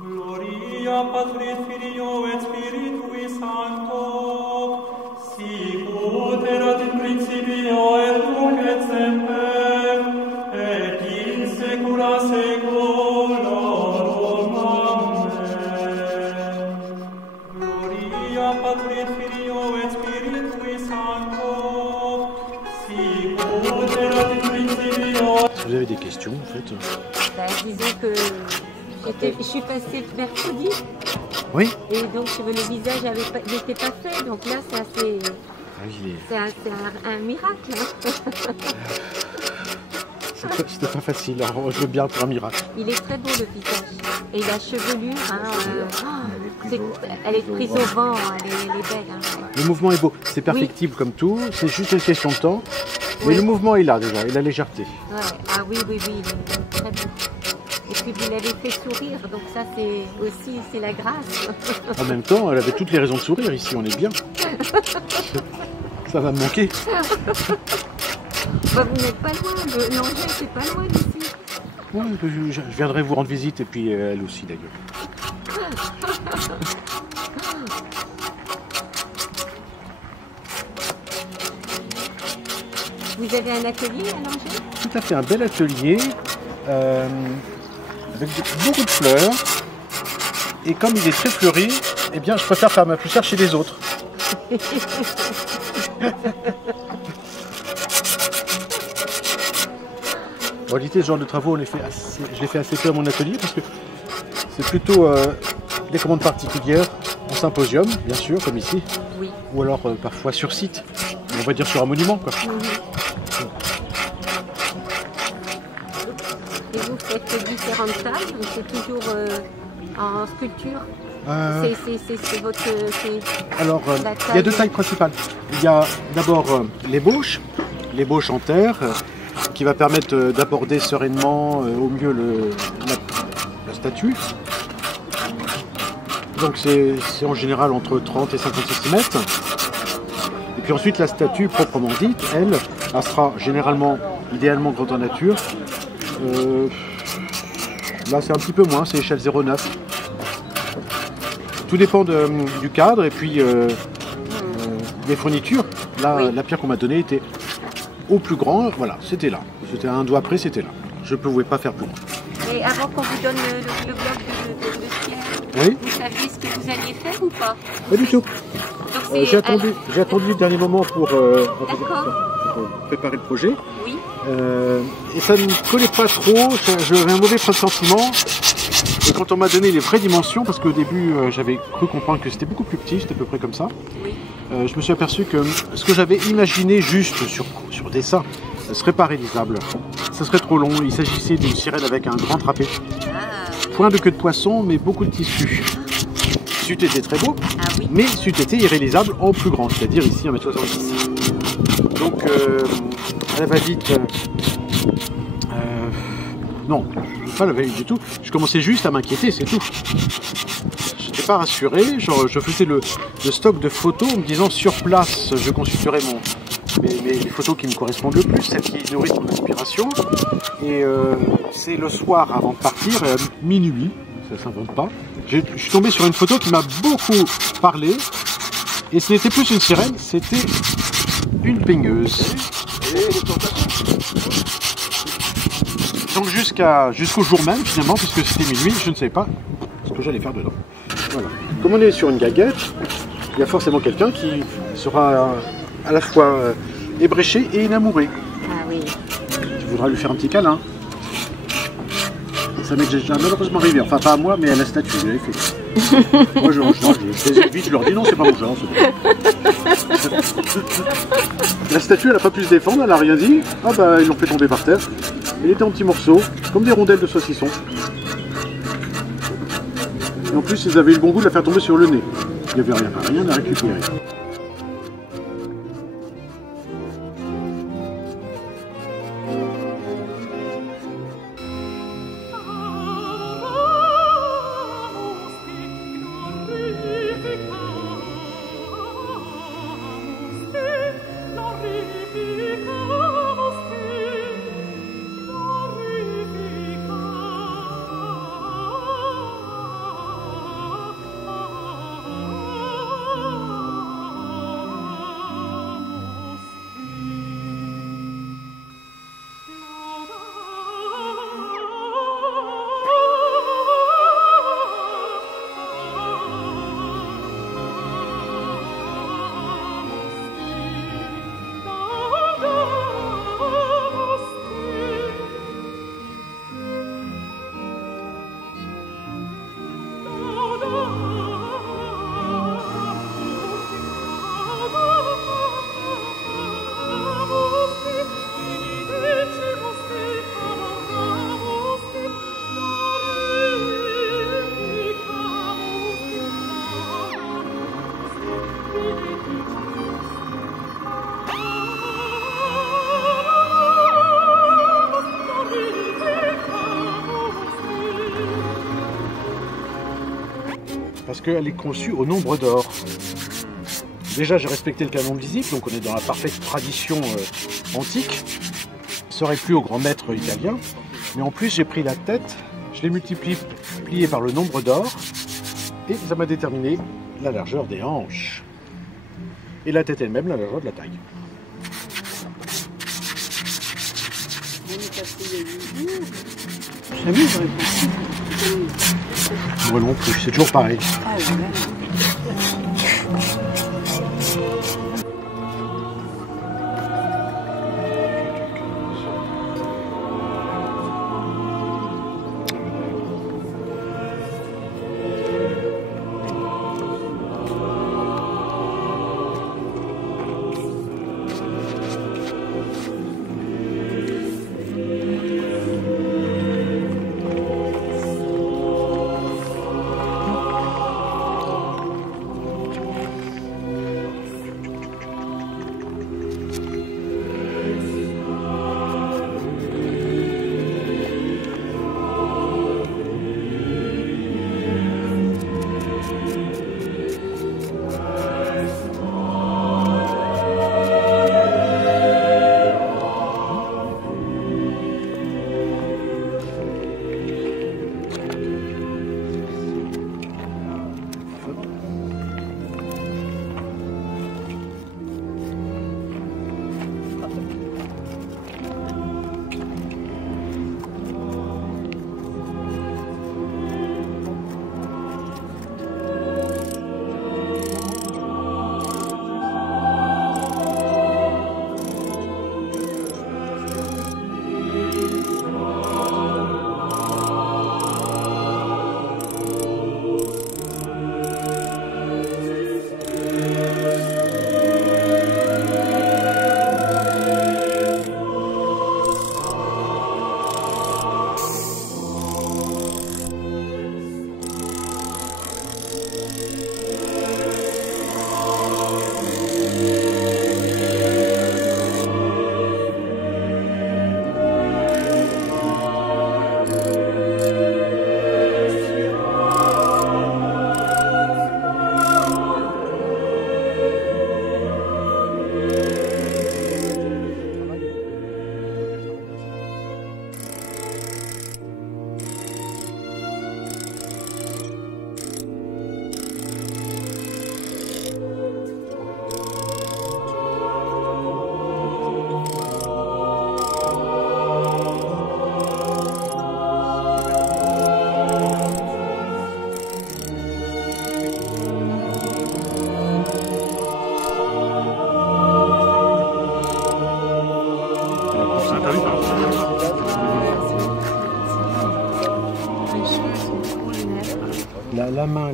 Gloria Patri et Filio et Spiritui Sancto, sicut erat in principio et nunc et semper, et in saecula saeculorum. Amen. Gloria Patri et Filio et Spiritui Sancto, sicut erat in principio. Vous avez des questions en fait? Disons que je suis passée mercredi. Oui. Et donc le visage n'était pas fait. Donc là c'est assez. C'est un miracle. Hein. C'était pas facile. Alors, je veux bien pour un miracle. Il est très beau le visage. Et la chevelure, elle est prise au vent. Elle est belle. Hein. Le mouvement est beau. C'est perfectible comme tout. C'est juste une question de temps. Mais le mouvement est là déjà. Et la légèreté. Ouais. Ah oui, il est très beau. Et puis vous l'avez fait sourire, donc ça c'est la grâce. En même temps, elle avait toutes les raisons de sourire ici, on est bien. Ça va me manquer. Bah, vous n'êtes pas loin, l'Angers c'est pas loin d'ici. Ouais, je viendrai vous rendre visite et puis elle aussi d'ailleurs. Vous avez un atelier à Angers? Tout à fait, un bel atelier. Avec beaucoup de fleurs, et comme il est très fleuri, eh bien je préfère faire ma poussière chez les autres. En réalité, ce genre de travaux, je les fais assez peu à mon atelier parce que c'est plutôt des commandes particulières en symposium, bien sûr, comme ici, oui. Ou alors parfois sur site, on va dire sur un monument, quoi. Et vous faites différentes tailles, ou c'est toujours en sculpture? C'est votre... Alors, il y a deux tailles principales. Il y a d'abord l'ébauche en terre, qui va permettre d'aborder sereinement au mieux la statue. Donc c'est en général entre 30 et 50 cm. Puis ensuite, la statue proprement dite, elle sera généralement, idéalement grandeur nature. Là, c'est un petit peu moins, c'est échelle 0,9. Tout dépend du cadre et puis des fournitures. Là, la pierre qu'on m'a donnée était au plus grand. Voilà, c'était là. C'était à un doigt près, c'était là. Je ne pouvais pas faire plus grand. Et avant qu'on vous donne le bloc de pierre, Oui. vous saviez ce que vous alliez faire ou pas? Pas du tout. Donc J'ai attendu le dernier moment pour préparer le projet. Oui. Et ça ne me collait pas trop. J'avais un mauvais pressentiment. Et quand on m'a donné les vraies dimensions, parce qu'au début j'avais cru comprendre que c'était beaucoup plus petit, c'était à peu près comme ça, Oui. je me suis aperçu que ce que j'avais imaginé juste sur dessin ne serait pas réalisable. Ça serait trop long. Il s'agissait d'une sirène avec un grand trapèze. Point de queue de poisson, mais beaucoup de tissu. C'eût été très beau, Oui. mais c'eût été irréalisable en plus grand, c'est-à-dire ici 1m70. Donc, à la va-vite, non, pas la va-vite du tout. Je commençais juste à m'inquiéter, c'est tout. Je n'étais pas rassuré, je faisais le stock de photos en me disant sur place, je consulterai les photos qui me correspondent le plus, celles qui nourrissent mon inspiration. Et c'est le soir avant de partir, minuit, ça ne s'invente pas. Je suis tombé sur une photo qui m'a beaucoup parlé. Et ce n'était plus une sirène, c'était une peigneuse. Donc jusqu'au jour même finalement, puisque c'était minuit, je ne savais pas ce que j'allais faire dedans. Voilà. Comme on est sur une gaguette, il y a forcément quelqu'un qui sera à la fois ébréché et inamouré. Ah oui. Tu voudras lui faire un petit câlin. Ça m'est déjà malheureusement arrivé, enfin pas à moi, mais à la statue, je l'avais fait. Moi je les évite, je leur dis non, c'est pas mon genre. La statue, elle n'a pas pu se défendre, elle n'a rien dit. Ah bah, ils l'ont fait tomber par terre. Elle était en petits morceaux, comme des rondelles de saucisson. Et en plus, ils avaient eu le bon goût de la faire tomber sur le nez. Il n'y avait rien à récupérer. Parce qu'elle est conçue au nombre d'or. Déjà, j'ai respecté le canon de Lisipe, donc on est dans la parfaite tradition antique. Je ne serai plus au grand maître italien, mais en plus j'ai pris la tête, je l'ai multipliée par le nombre d'or, et ça m'a déterminé la largeur des hanches. Et la tête elle-même, la largeur de la taille. Jamais j'aurais pensé. Moi non plus, c'est toujours pareil. Ah, ouais.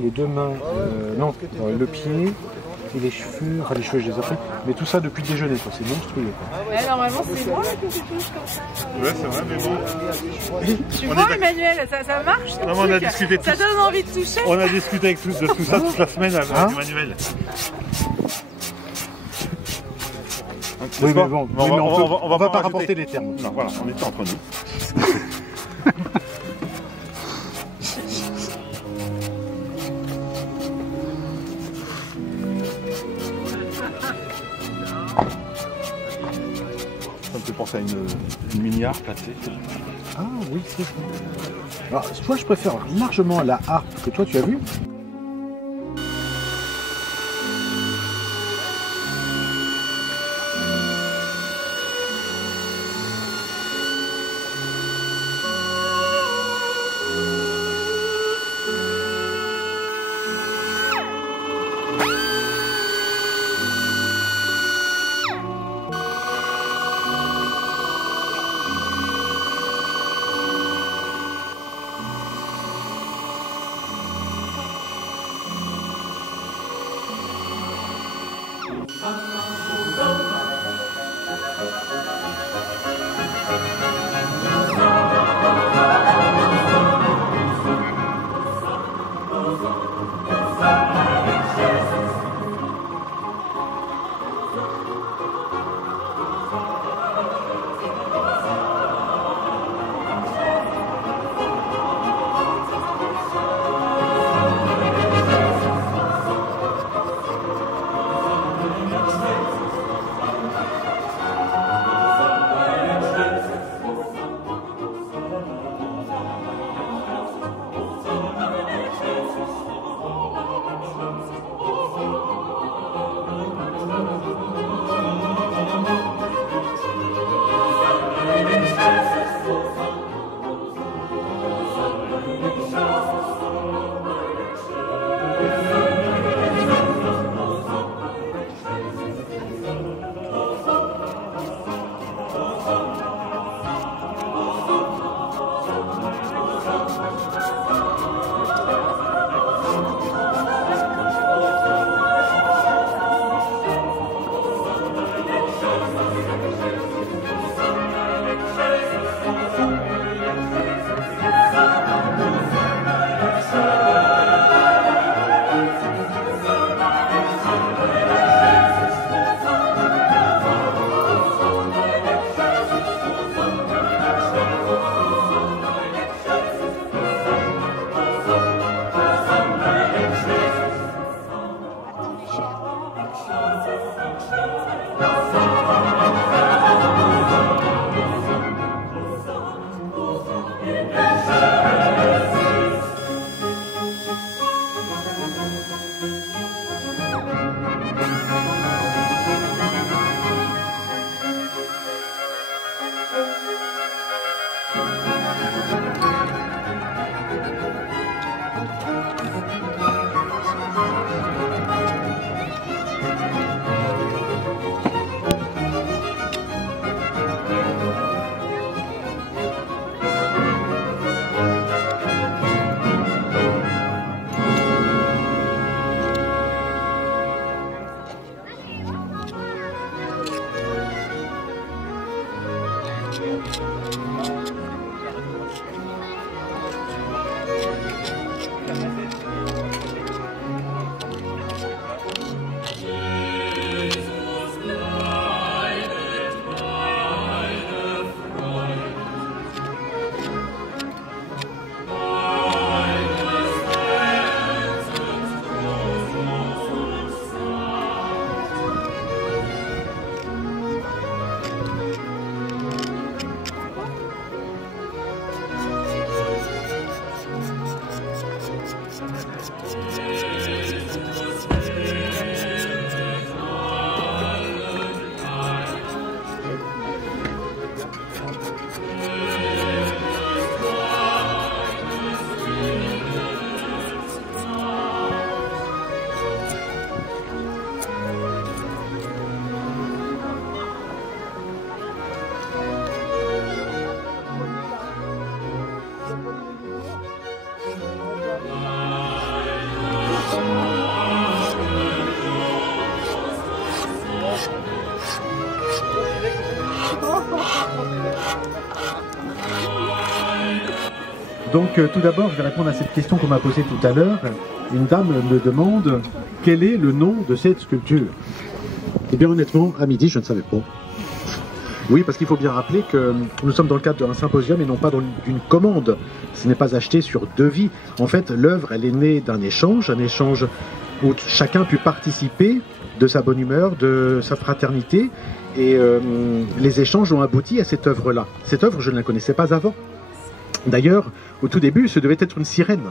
les deux mains, non, le pied et les cheveux, enfin les cheveux je les ai pris, mais tout ça depuis le déjeuner, quoi. C'est monstrueux. Ouais, normalement c'est bon là que tu touches comme ça. Ouais, c'est vrai, mais bon. Tu vois Emmanuel, ça marche ce Non, on a truc. discuté Ça donne envie de toucher. On a discuté avec de tout ça toute la semaine avec Emmanuel. Oui, mais bon, on va pas rajouter. rapporter les termes. Non, voilà, on était entre nous. Ça me fait penser à une mini-harpe placée. Ah oui, c'est ça. Alors, toi, je préfère largement la harpe que toi tu as vue. Donc tout d'abord, je vais répondre à cette question qu'on m'a posée tout à l'heure. Une dame me demande quel est le nom de cette sculpture. Eh bien honnêtement, à midi, je ne savais pas. Oui, parce qu'il faut bien rappeler que nous sommes dans le cadre d'un symposium et non pas d'une commande. Ce n'est pas acheté sur devis. En fait, l'œuvre, elle est née d'un échange où chacun a pu participer de sa bonne humeur, de sa fraternité. Et les échanges ont abouti à cette œuvre-là. Cette œuvre, je ne la connaissais pas avant. D'ailleurs, au tout début, ce devait être une sirène.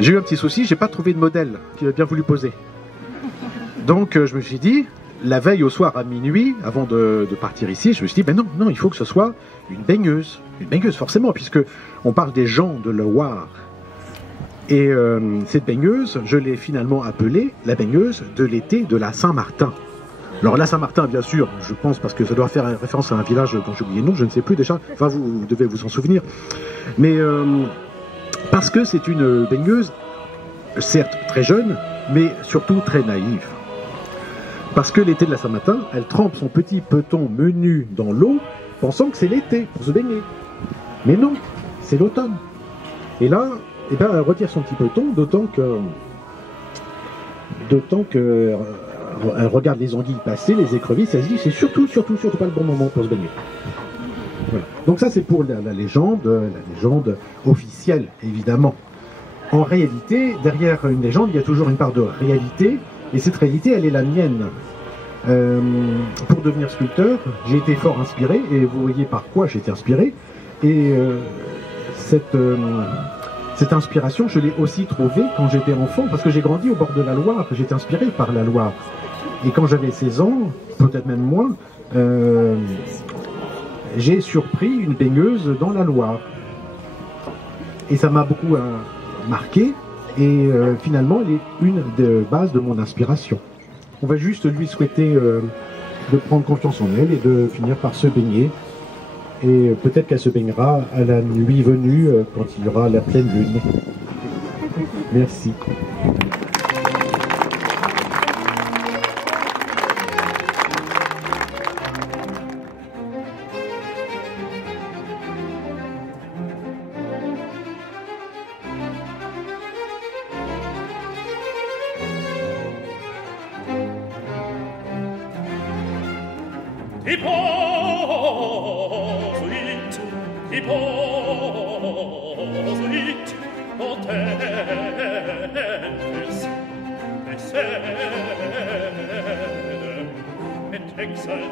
J'ai eu un petit souci, j'ai pas trouvé de modèle qui a bien voulu poser. Donc je me suis dit, la veille au soir à minuit, avant de partir ici, je me suis dit, ben non, il faut que ce soit une baigneuse. Une baigneuse forcément, puisque on parle des gens de Loire. Et cette baigneuse, je l'ai finalement appelée la baigneuse de l'été de la Saint-Martin. Alors la Saint-Martin, bien sûr, je pense, parce que ça doit faire référence à un village dont j'ai oublié le nom, je ne sais plus déjà, enfin vous devez vous en souvenir. Mais parce que c'est une baigneuse, certes très jeune, mais surtout très naïve. Parce que l'été de la Saint-Martin, elle trempe son petit peton menu dans l'eau, pensant que c'est l'été, pour se baigner. Mais non, c'est l'automne. Et là, eh ben, elle retire son petit peton, d'autant que elle regarde les anguilles passer, les écrevisses, elle se dit c'est surtout pas le bon moment pour se baigner. Voilà. Donc ça c'est pour la légende officielle évidemment. En réalité, derrière une légende, il y a toujours une part de réalité, et cette réalité elle est la mienne. Pour devenir sculpteur, j'ai été fort inspiré, et vous voyez par quoi j'ai été inspiré, et cette inspiration, je l'ai aussi trouvée quand j'étais enfant, parce que j'ai grandi au bord de la Loire, j'étais inspiré par la Loire. Et quand j'avais 16 ans, peut-être même moins, j'ai surpris une baigneuse dans la Loire. Et ça m'a beaucoup marqué, et finalement, elle est une des bases de mon inspiration. On va juste lui souhaiter de prendre confiance en elle et de finir par se baigner. Et peut-être qu'elle se baignera à la nuit venue quand il y aura la pleine lune. Merci. Deposit, potentes, et exaltare